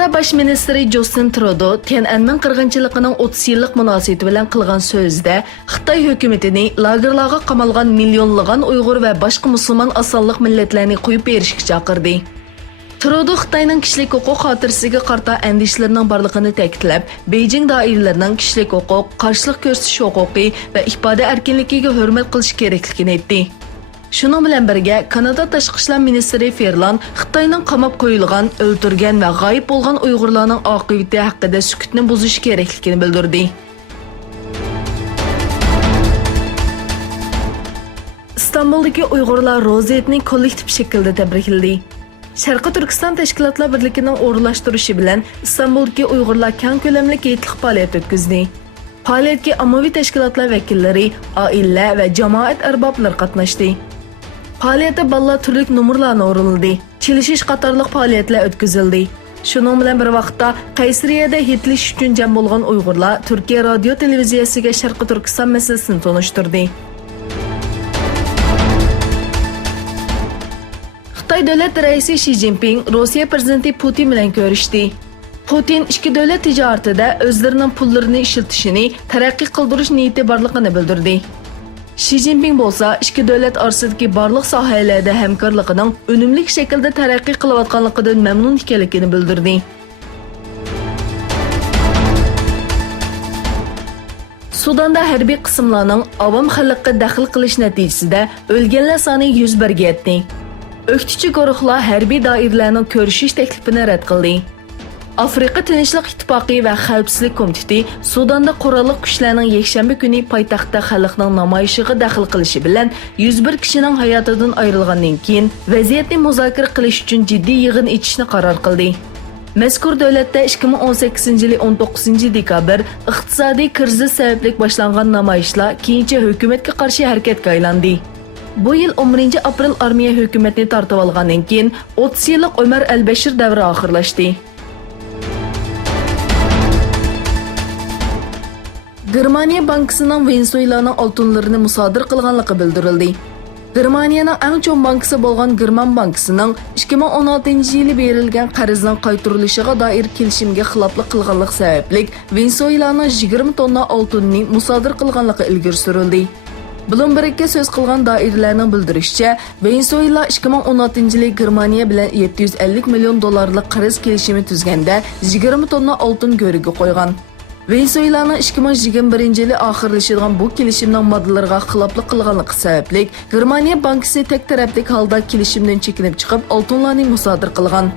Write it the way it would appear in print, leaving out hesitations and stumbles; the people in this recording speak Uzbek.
Kanada Baş Ministri Justin Trudeau Tiananmen qirg'inchiligining 30 yillik munosabati bilan qilgan so'zida Xitoy hukumatini lagerlarga qamalgan millionlagan Uyg'ur va boshqa musulmon asonliq millatlarni qo'yib berishga chaqirdi. Trudeau Xitoyning kishilik huquq xotirasiga qarta andishlarining borligini ta'kidlab, Beijing doiralarining kishilik huquq, qarshilik ko'rsatish huquqi va ifoda erkinligiga hurmat qilish kerakligini aytdi. Şunun bilan birga Kanada Tashqi ishlar ministri Ferlan Xitoyning qamab qo'yilgan, o'ltirgan va g'oyib bo'lgan Uyg'urlarning oqibati haqida sukutni buzish kerakligini bildirdi. İstanbuldagi Uyg'urlar roziyatning kollektiv shaklda tabrikladi. Sharqiy Turkiston tashkilotlar birligining o'rinlashtirishi bilan İstanbuldagi Uyg'urlar keng ko'lamli yetliq faoliyat o'tkazdi. Faoliyatga ommaviy tashkilotlar vakillari, oila va jamoat arboblar qatnashdi. Faoliyatda bolalar turli nomerlarni o'rildi. Chilishish qatorliq faoliyatlar o'tkazildi. Shuning bilan bir vaqtda Qaysariyada yetilish uchun jam bo'lgan Uyg'urlar Turkiya radio televiziyasiga Sharqiy Turkiston masalasini tanishtirdi. Xitoy davlat raisi Xi Jinping Rossiya prezidenti Putin bilan ko'rishdi. Putin ikki davlat tijoratida o'zlarining pullarini ishlatishini taraqqiy qildirish niyati borligini bildirdi. Xi Jinping bo'lsa ikki davlat orasidagi barliq sohalarda hamkorlikning unumli shaklda taraqqiy qilayotganligidan mamnun ekanligini bildirdi. Sudanda harbiy qismlarning avom xalqqa daxl qilish natijasida o'lganlar soni 101 ga yetdi. O'qituvchi guruhlar harbiy doiralarning ko'rishish taklifini rad qildi. Afrika Tinchlik ittifoqi va Xavfsizlik komiteti Sudanda qurolli kuchlarning yakshanba kuni poytaxtda xalqning namoyishiga daxl qilishi bilan 101 kishining hayotidan ayrilgandan keyin vaziyatni muzokara qilish uchun jiddiy yig'in etishni qaror qildi. Mazkur davlatda 2018-yil 19 dekabr iqtisodiy krizis sababli boshlangan namoyishlar keyincha hukumatga qarshi harakatga aylandi. Bu yil 11 aprel armiya hukumatni tortib olgandan keyin 30 yillik Umar al-Bashir davri oxirlashdi. Germaniya bankasining Venezuelaning oltinlarini musodir qilganligi bildirildi. Germaniyaning eng chong bankasi bo'lgan German bankasining 2016-yili berilgan qarzning qaytarilishiga doir kelishimga xiloflik qilganlik sababli Venezuelaning 20 tonna oltinni musodir qilganligi ilgari surildi. Bloombergga so'z qilgan doiralarning bildirishicha, Venezuela 2016-yili Germaniya bilan 750 million dollarlik qarz kelishimi tuzganda 20 tonna oltin go'riga qo'ygan. Venezuelaning 2021-yili oxirlashadigan bu kelishimning moddalariga xiloflik qilganligi sababli Germaniya bankasi tek tarafli holda kelishimdan chekinib chiqib, oltinlarni musodir qilgan.